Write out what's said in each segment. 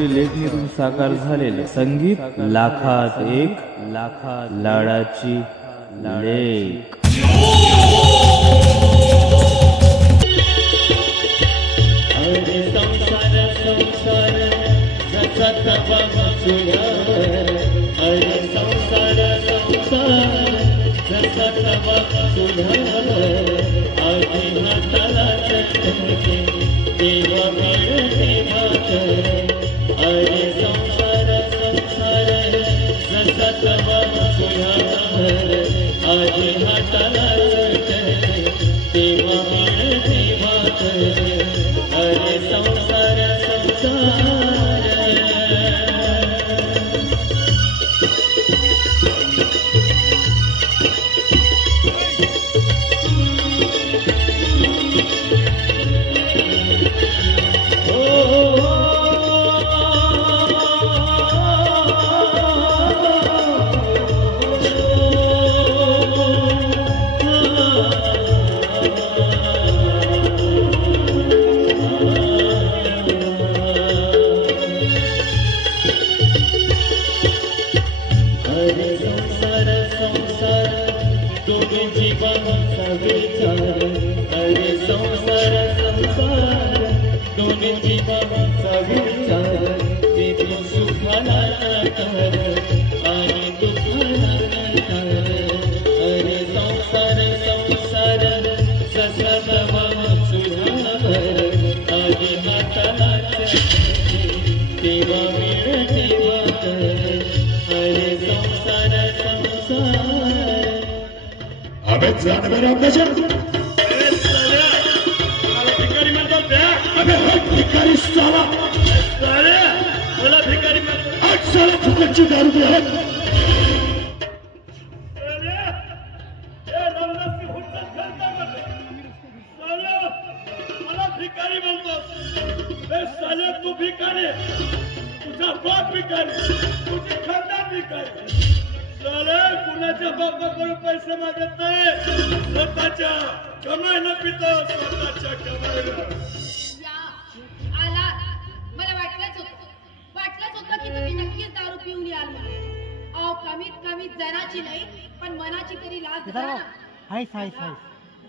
वास्तवी लेखणीतून साकार झालेले संगीत लाखात एक लाडाची लेख.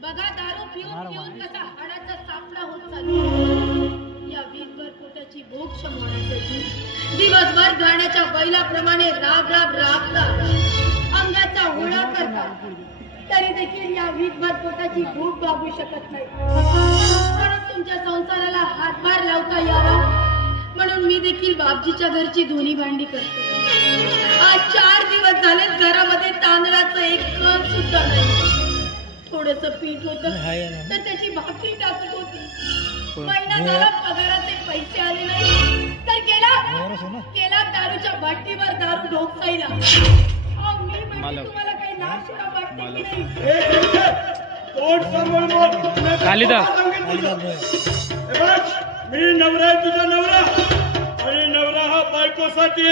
बघा दारू पिऊन कसा हाडाचा सापडा होत चालला. या वीरभर पोटाची भूक शमवण्यासाठी दिवसभर गाण्याच्या बैलाप्रमाणे राब राबता अंगाचा होळा करता, तरी देखील या वीरभर पोटाची भूक भागू शकत नाही. म्हणून तुमच्या संसाराला हातभार लावता यावा म्हणून मी देखील बापजीच्या घरची धुनी भांडी करते. आज 4 दिवस झाले घरामध्ये तांदळाचं एक कण सुद्धा नाही. थोडस पीठ होत तर त्याची भाकरी टाकत होती. महिना झाला पगाराचे पैसे आले नाही तर केला दारूच्या बाटलीवर दारू ढोकसायला. तुम्हाला काही नाशिका वाटते की मी नवरा आहे तुझा नवरा, आणि नवरा हा बायकोसाठी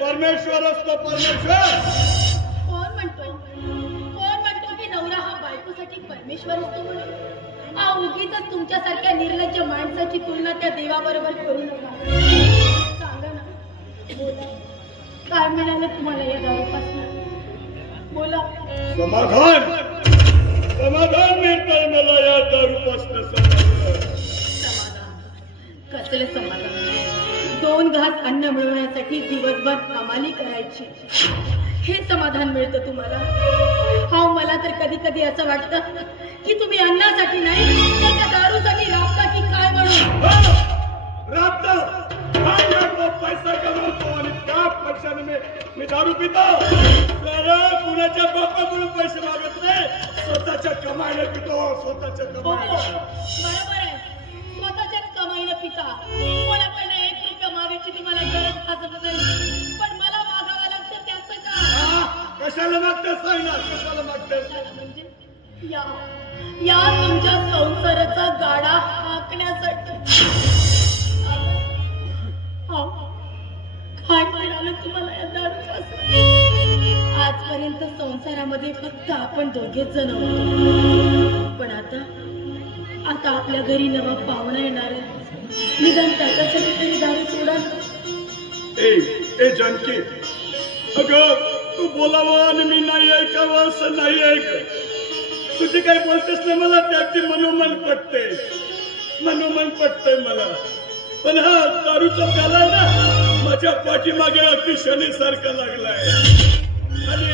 परमेश्वर असतो. कोण म्हणतो की नवरा हा बायकोसाठी परमेश्वर असतो म्हणून? उगीच तुमच्यासारख्या निर्लज्ज माणसाची तुलना त्या देवाबरोबर करू नका. सांगा ना, बोला, काय मिळालं तुम्हाला या गावापासून? बोला. समाधान मिळतंय मला या दारूपासून. कसले समाधान? 2 घास अन्न मिळवण्यासाठी दिवसभर कमाली करायची, हे समाधान मिळतं तुम्हाला? मला तर कधी कधी असं वाटतं की तुम्ही अन्नासाठी नाही तर त्या दारूसाठी राबता की काय म्हणून. पैसा कमवतो आणि त्या पैशाने मी दारू पितो. कुणाच्या बापाकडून पैसे मागत नाही, स्वतःच्या कमाईने पितो. बरोबर आहे, स्वतःच्याच कमाईने पिता. कोणाकडनं 1 रुपया मागायची तुम्हाला गरज भासत नाही, पण मला मागावं लागतं. त्याचं का? कशाला मागतेस? सांग ना, कशाला मागतेस? म्हणजे या तुमच्या संसाराचा गाडा हाकण्यासाठी. काय मिळालं तुम्हाला या दारूपासून? आजपर्यंत संसारामध्ये फक्त आपण दोघेच जण होतो, पण आता आपल्या घरी नवा पाहुणा येणार आहे. निदान त्याच्यासाठी तरी दारू सोडा. ए जानकी, अगं तू बोलावं आणि मी नाही ऐकावं असं नाही ऐक. तुझी काही बोलतेस ना मला ते अगदी मनोमन पटतंय मला. पण हा दारूचा प्याला ना माझ्या पाठीमागे अगदी शनीसारखा लागलाय आणि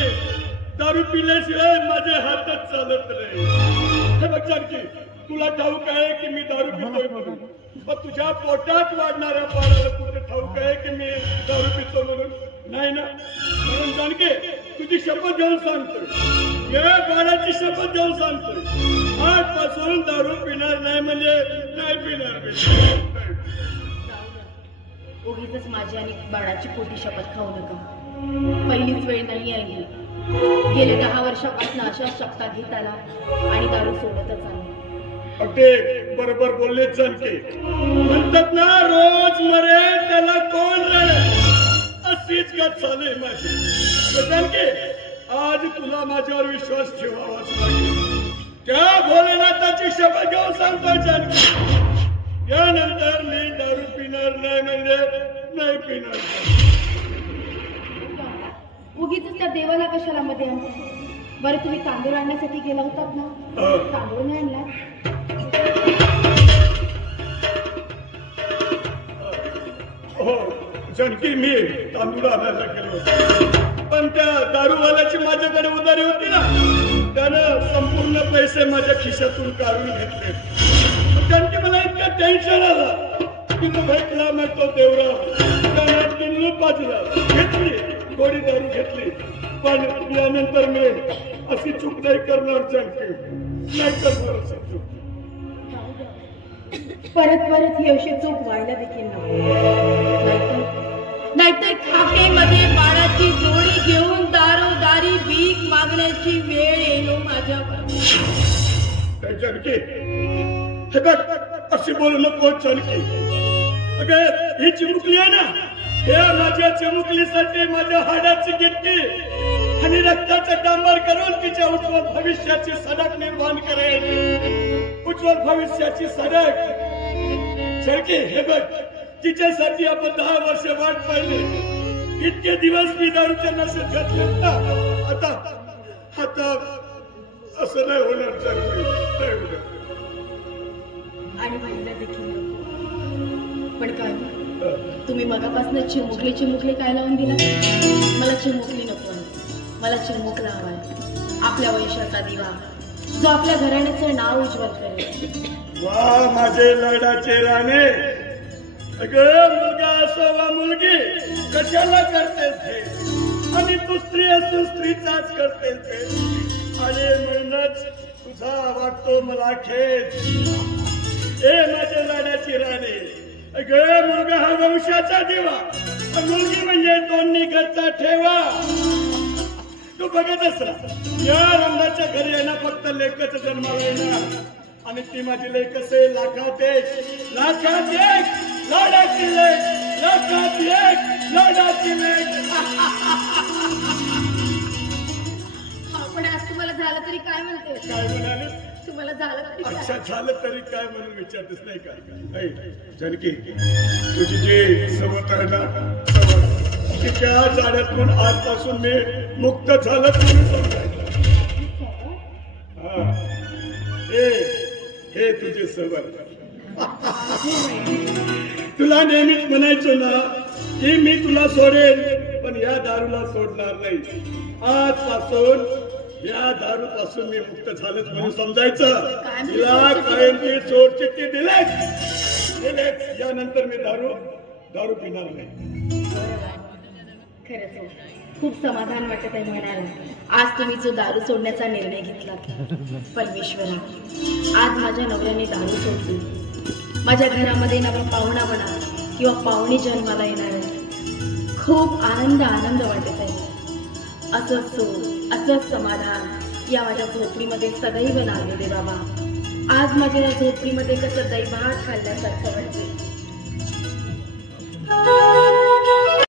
दारू पिल्याशिवाय माझे हातच चालत नाही. हे बघ जानकी, तुला ठाऊक आहे की मी दारू पितोय म्हणून, पण तुझ्या पोटात वाढणाऱ्या पाण्याला कुठे ठाऊक आहे की मी दारू पितो म्हणून? नाही ना. म्हणून जानकी, तुझी शपथ घेऊन सांगतोय, या बाळाची शपथ घेऊन सांगतोय, आजपासून दारू पिणार नाही म्हणजे नाही पिणार. उगीच माझी आणि बाळाची पोटी शपथ खाऊ नका. पहिलीच वेळ नाही आली. गेले 10 वर्षापासून अशा शपथा घेत आला आणि दारू सोडतच आला. अगदी बरोबर बोलले जानकी. म्हणतात ना, रोज मरे त्याला कोण रे, अशीच गत चालू माझी. जानकी, आज तुला माझ्यावर विश्वास ठेवावाच लागेल. त्या भोलेनाथाची शपथ घेऊन सांगतो जानकी, यानंतर मी दारू पिणार नाही म्हणजे नाही पिणार. उगीच त्या देवाला कशाला मध्ये आणता? बरं, तुम्ही तांदूळ आणण्यासाठी गेला होतात ना, तांदूळ नाही आणला? हो जानकी, मी तांदूळ आणायला गेलो, पण त्या दारूवाल्याची माझ्याकडे उधारी होती ना, त्यानं संपूर्ण पैसे माझ्या खिशातून काढून घेतले. जानकी, मला इतकं टेन्शन आलं की तो भेटला मग तो देवराव त्यानं किल्लू पाजला, घेतली थोडी दारू घेतली. पण यानंतर मी अशी चूक नाही करणार जानकी, नाही करणार अशी चूक. परत ही अशी चूक व्हायला देखील नाहीतर खापेमध्ये बाळाची जोडी घेऊन दारोदारी भीक मागण्याची वेळ येणो माझ्यावर. जानकी, हे बघ, अशी बोलू नको जानकी. अगं ही चिमुकली आहे ना, हे माझ्या चिमुकलीसाठी माझ्या हाडाची गिट्टी आणि रक्ताचा डांबर करून तिच्या उज्ज्वल भविष्याची सडक निर्माण करेल. उज्ज्वल भविष्याची सडक. जानकी, हे बघ, तिच्यासाठी आपण 10 वर्ष वाट पाहिली. इतके दिवस मी दारूच्या नशेत घातले ना, आता असं नाही होणार जानकी, नाही होणार. आणि महिला देखील नको. पण काय तुम्ही मगापासून चिमुकले काय लावून दिला? मला चिमुकली नको, मला चिमुकला हवाय. आपल्या वैशाचा दिवा, जो आपल्या घराण्याचं नाव उज्ज्वल करेल. वा माझे लाडाचे राणे, अगं मुलगा असो वा मुलगी, कशाला करतेस हे? आणि तू स्त्री असून स्त्रीचाच करतेस हे. आणि म्हणूनच तुझा वाटतो मला खेद. ए माझ्या लाडाची राणे, अगं मुलगा हा वंशाचा दिवा, मुलगी म्हणजे दोन्ही घरचा ठेवा. तू बघतच राहा, या रंगाच्या घरी येणार फक्त लेकच जन्माला येणार आणि ती माझी लेक असेल लाखात एक लाडाची लेक, लाखात एक लाडाची लेक. पण आज तुम्हाला झालं तरी काय म्हणते? काय म्हणाले? तुम्हाला झालं तरी अच्छा झालं तरी काय म्हणून विचारतेस नाही काय? जानकी, तुझी जी सवत आहे ना, त्या जाड्यातून आजपासून मी मुक्त झालं म्हणून समजायचं. हे तुझे सवत. तुला नेहमीच म्हणायचो ना की मी तुला सोडेन, पण या दारूला सोडणार नाही. आजपासून या दारू पासून मी मुक्त झालेच म्हणून समजायचं. तिला कायमची सोड चिठ्ठी दिलेच. यानंतर मी दारू पिणार नाही. खरंच खूप समाधान वाटत आहे म्हणाला. आज तुम्ही जो दारू सोडण्याचा निर्णय घेतला. परमेश्वरा, आज माझ्या नवऱ्याने दारू सोडली. माझ्या घरामध्ये नवा पाहुणा म्हणा किंवा पाहुणी जन्माला येणार आहे. खूप आनंद वाटत आहे. असंच समाधान या माझ्या झोपडीमध्ये सदैव नांदू दे बाबा. आज माझ्या या झोपडीमध्ये कसं दैवात खाल्ल्यासारखं वाटते.